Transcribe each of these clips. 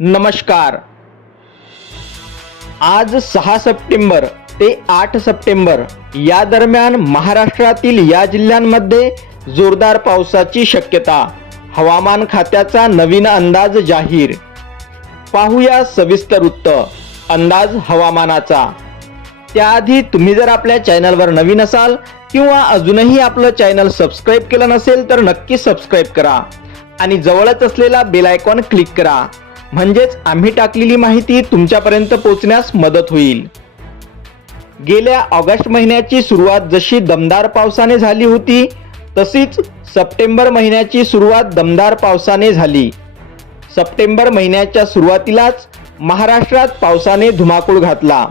नमस्कार. आज सहा सप्टेंबर ते आठ सप्टेंबर या दरम्यान महाराष्ट्रातील या जिल्ह्यांमध्ये जोरदार पावसाची शक्यता हवामान खात्याचा नवीन अंदाज जाहीर. पाहूया सविस्तर वृत्त अंदाज हवामानाचा. त्याआधी तुम्ही जर आपल्या चॅनलवर नवीन असाल किंवा अजूनही आपलं चॅनल सबस्क्राईब केलं नसेल तर नक्की सबस्क्राईब करा आणि जवळच असलेला बेल आयकॉन क्लिक करा. म्हणजेच आम्ही टाकलेली माहिती तुमच्यापर्यंत पोहोचण्यास मदत होईल. गेल्या ऑगस्ट महिन्याची सुरुवात जशी दमदार पावसाने झाली होती तशीच सप्टेंबर महिन्याची सुरुवात दमदार पावसाने झाली. सप्टेंबर महिन्याच्या सुरुवातीलाच महाराष्ट्रात पावसाने धुमाकूळ घातला.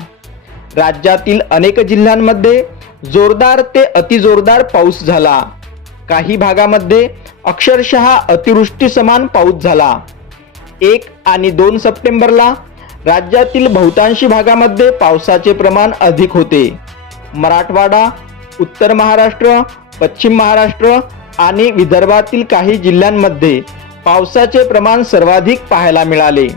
राज्यातील अनेक जिल्ह्यांमध्ये जोरदार ते अतिजोरदार पाऊस झाला. काही भागामध्ये अक्षरशः अतिवृष्टी समान पाऊस झाला. एक आणि दोन सप्टेंबरला राज्यातील बहुतांशी भागामध्ये पावसाचे प्रमाण अधिक होते. मराठवाडा उत्तर महाराष्ट्र पश्चिम महाराष्ट्र आणि विदर्भातील काही जिल्ह्यांमध्ये पावसाचे प्रमाण सर्वाधिक पाहायला मिळाले.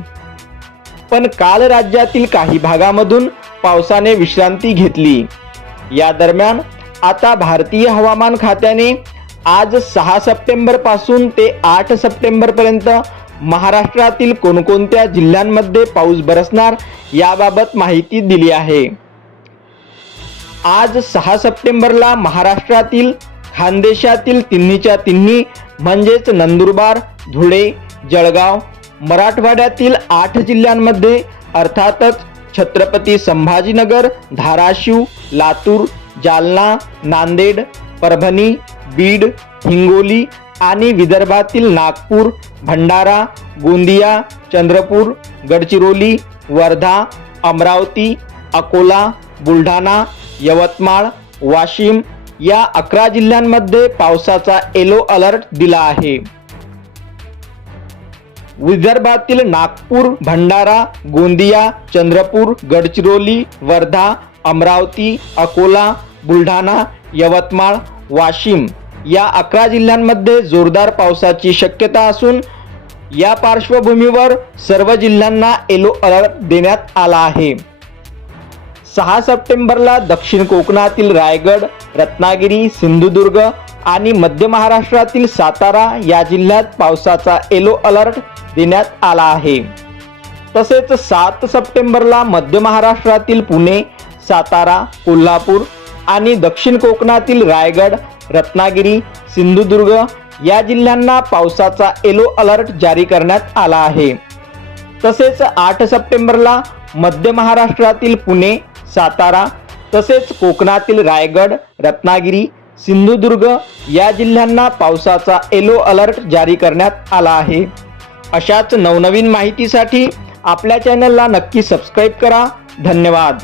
पण काल राज्यातील काही भागामधून पावसाने विश्रांती घेतली. या दरम्यान आता भारतीय हवामान खात्याने आज सहा सप्टेंबरपासून ते आठ सप्टेंबर पर्यंत महाराष्ट्रातील कोणकोणत्या जिल्ह्यांमध्ये पाऊस बरसणार याबाबत माहिती दिली आहे. आज सहा सप्टेंबरला महाराष्ट्रातील खानदेशातील तिन्हीच्या तिन्ही म्हणजेच नंदुरबार धुळे जळगाव मराठवाड्यातील आठ जिल्ह्यांमध्ये अर्थातच छत्रपती संभाजीनगर धाराशिव लातूर जालना नांदेड परभणी बीड हिंगोली आणि विदर्भातील नागपूर भंडारा गोंदिया चंद्रपूर गडचिरोली वर्धा अमरावती अकोला बुलढाणा यवतमाळ वाशिम या अकरा जिल्ह्यांमध्ये पावसाचा येलो अलर्ट दिला आहे. विदर्भातील नागपूर भंडारा गोंदिया चंद्रपूर गडचिरोली वर्धा अमरावती अकोला बुलढाणा यवतमाळ वाशिम या अकरा जिल्ह्यांमध्ये जोरदार पावसाची शक्यता असून या पार्श्वभूमीवर सर्व जिल्ह्यांना येलो अलर्ट देण्यात आला आहे. सहा सप्टेंबरला दक्षिण कोकणातील रायगड रत्नागिरी सिंधुदुर्ग आणि मध्य महाराष्ट्रातील सातारा या जिल्ह्यात पावसाचा येलो अलर्ट देण्यात आला आहे. तसेच सात सप्टेंबरला मध्य महाराष्ट्रातील पुणे सातारा कोल्हापूर आणि दक्षिण कोकणातील रायगड रत्नागिरी सिंधुदुर्ग या जिल्ह्यांना पावसाचा येलो अलर्ट जारी करण्यात आला आहे. तसेच आठ सप्टेंबरला मध्य महाराष्ट्रातील पुणे सातारा तसेच कोकणातील रायगड रत्नागिरी सिंधुदुर्ग या जिल्ह्यांना पावसाचा येलो अलर्ट जारी करण्यात आला आहे. अशाच नवनवीन माहितीसाठी आपल्या चॅनलला नक्की सबस्क्राईब करा. धन्यवाद.